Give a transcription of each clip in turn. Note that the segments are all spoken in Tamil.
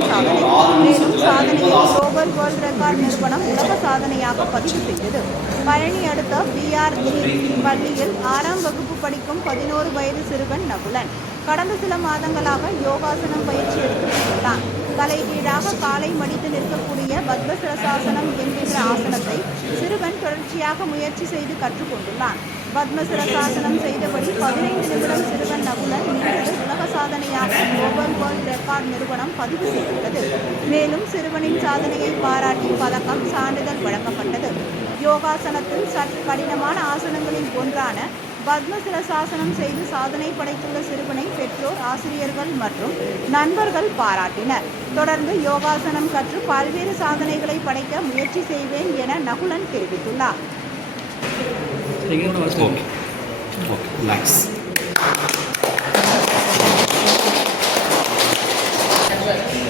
பள்ளி சாதனை மேலும் சாதனையை குளோபல் வேர்ல்ட் ரெக்கார்ட் நிறுவனம் உலக சாதனையாக பதிவு செய்தது பழனி அடுத்த பிஆர்ஜி பள்ளியில் ஆறாம் வகுப்பு படிக்கும் பதினோரு வயது சிறுவன் நகுலன் கடந்த சில மாதங்களாக யோகாசனம் பயிற்சி எடுத்து வந்துள்ளான் தலைகீழாக காலை மடித்து நிற்கக்கூடிய பத்மசிரசாசனம் என்கின்ற ஆசனத்தை சிறுவன் தொடர்ச்சியாக முயற்சி செய்து கற்றுக்கொண்டுள்ளான் பத்மசிரசாசனம் செய்தபடி பதினைந்து நிமிடம் சிறுவன் நகுலன் சாதனையாக குளோபல் வேர்ல்ட் ரெக்கார்ட் நிறுவனம் பதிவு செய்துள்ளது. மேலும் சிறுவனின் சாதனையை பாராட்டி பதக்கம் சான்றிதழ் வழங்கப்பட்டது. யோகாசனத்தில் சற்று கடினமான ஆசனங்களில் ஒன்றான பத்மசிரசாசனம் செய்து சாதனை படைத்துள்ள சிறுவனை பெற்றோர் ஆசிரியர்கள் மற்றும் நண்பர்கள் பாராட்டினர். தொடர்ந்து யோகாசனம் கற்று பல்வேறு சாதனைகளை படைக்க முயற்சி செய்வேன் என நகுலன் தெரிவித்துள்ளார். Okay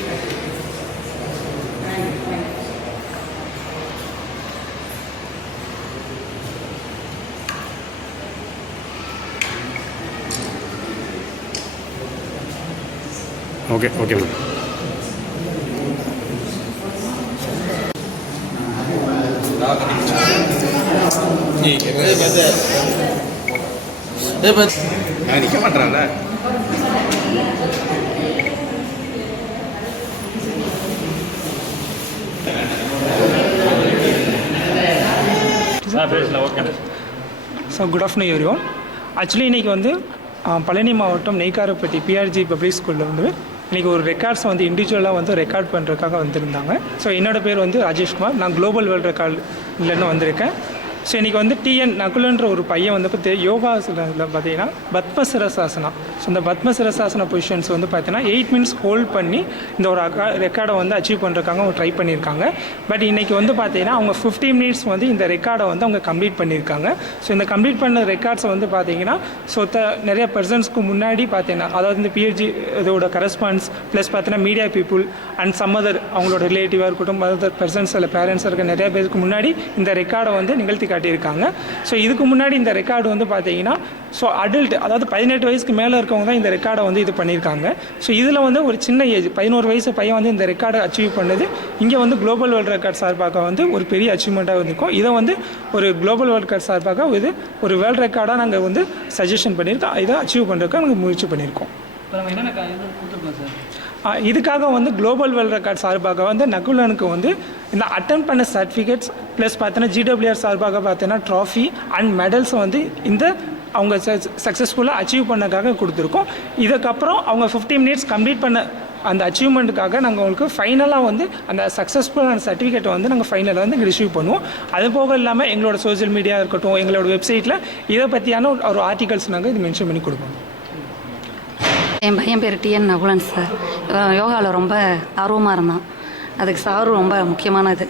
okay okay ma'am. நிற்க மாட்டான்ல so good afternoon everyone actually இன்றைக்கி வந்து பழனி மாவட்டம் நெய்க்காரப்பட்டி பிஆர்ஜி பப்ளிக் ஸ்கூலில் வந்து இன்றைக்கி ஒரு ரெக்கார்ட்ஸ் வந்து இண்டிவிஜுவலாக வந்து ரெக்கார்ட் பண்ணுறதுக்காக வந்திருந்தாங்க. ஸோ என்னோட பேர் வந்து ராஜேஷ்குமார். நான் குளோபல் வேர்ல்ட் ரெக்கார்ட்லேருந்து வந்திருக்கேன். ஸோ இன்றைக்கி வந்து டிஎன் நகுலன்ற ஒரு பையன் வந்து பார்த்து யோகாசனத்தில் பார்த்தீங்கன்னா பத்மசிரசாசனா ஸோ இந்த பத்மசிரசாசன பொசிஷன்ஸ் வந்து பார்த்தீங்கன்னா எயிட் மினிட்ஸ் ஹோல்ட் பண்ணி இந்த ஒரு ரெக்கார்டை வந்து அச்சீவ் பண்ணுறக்காங்க அவங்க ட்ரை பண்ணியிருக்காங்க. பட் இன்றைக்கி வந்து பார்த்தீங்கன்னா அவங்க ஃபிஃப்டி மினிட்ஸ் வந்து இந்த ரெக்கார்டை வந்து அவங்க கம்ப்ளீட் பண்ணியிருக்காங்க. ஸோ இந்த கம்ப்ளீட் பண்ண ரெக்கார்ட்ஸை வந்து பார்த்தீங்கன்னா ஸோ த நிறைய பர்சன்ஸ்க்கு முன்னாடி பார்த்தீங்கன்னா அதாவது இந்த பிஹெச்டி இதோட கரஸ்பான்ஸ் ப்ளஸ் பார்த்தீங்கன்னா media people and some other அவங்களோட ரிலேட்டிவாக இருக்கட்டும் அதர் பர்சன்ஸ் இல்லை பேரண்ட்ஸ் இருக்க நிறைய பேருக்கு முன்னாடி இந்த ரெக்கார்டை வந்து நிகழ்த்தி காட்டியிருக்காங்க. ஸோ இதுக்கு முன்னாடி இந்த ரெக்கார்டு வந்து பார்த்தீங்கன்னா ஸோ அடல்ட் அதாவது பதினெட்டு வயசுக்கு மேலே இருக்கவங்க தான் இந்த ரெக்கார்டை வந்து இது பண்ணியிருக்காங்க. ஸோ இதில் வந்து ஒரு சின்ன ஏஜ் பதினோரு வயசு பையன் வந்து இந்த ரெக்கார்டை அச்சீவ் பண்ணது. இங்கே வந்து குளோபல் வேர்ல்டு ரெக்கார்ட் சார்பாக வந்து ஒரு பெரிய அச்சீவ்மெண்ட்டாக வந்திருக்கோம். இதை வந்து ஒரு குளோபல் வேர்ல்ட் ரெக்கார்ட் சார்பாக இது ஒரு வேர்ல்ட் ரெக்கார்டாக நாங்கள் வந்து சஜஷன் பண்ணியிருக்கோம். இதை அச்சீவ் பண்ணுறதுக்கு நாங்கள் முயற்சி பண்ணியிருக்கோம். இப்போ நம்ம என்னென்ன கொடுத்துருக்கோம் சார்? இதுக்காக வந்து குளோபல் வேர்ல்ட் ரெக்கார்ட் சார்பாக வந்து நகுலனுக்கு வந்து இந்த அட்டன் பண்ண சர்டிஃபிகேட்ஸ் ப்ளஸ் பார்த்தீங்கன்னா ஜிடபிள்யூஆர் சார்பாக பார்த்தீங்கன்னா ட்ராஃபி அண்ட் மெடல்ஸ் வந்து இந்த அவங்க சக்ஸஸ்ஃபுல்லாக அச்சீவ் பண்ணக்காக கொடுத்துருக்கோம். இதுக்கப்புறம் அவங்க ஃபிஃப்டி மினிட்ஸ் கம்ப்ளீட் பண்ண அந்த அச்சீவ்மெண்ட்டுக்காக நாங்கள் உங்களுக்கு ஃபைனலாக வந்து அந்த சக்ஸஸ்ஃபுல்லான சர்டிஃபிகேட்டை வந்து நாங்கள் ஃபைனலாக வந்து ரிசீவ் பண்ணுவோம். அது போக இல்லாமல் எங்களோட சோஷியல் மீடியா இருக்கட்டும் எங்களோட வெப்சைட்டில் இதை பற்றியான ஒரு- ஒரு ஆர்டிகல்ஸ் நாங்கள் இது மென்ஷன் பண்ணி கொடுப்போம். என் பையன் பேர் டிஎன் நகுலன் சார். யோகாவில் ரொம்ப ஆர்வமாக இருந்தான். அதுக்கு சாரும் ரொம்ப முக்கியமானது.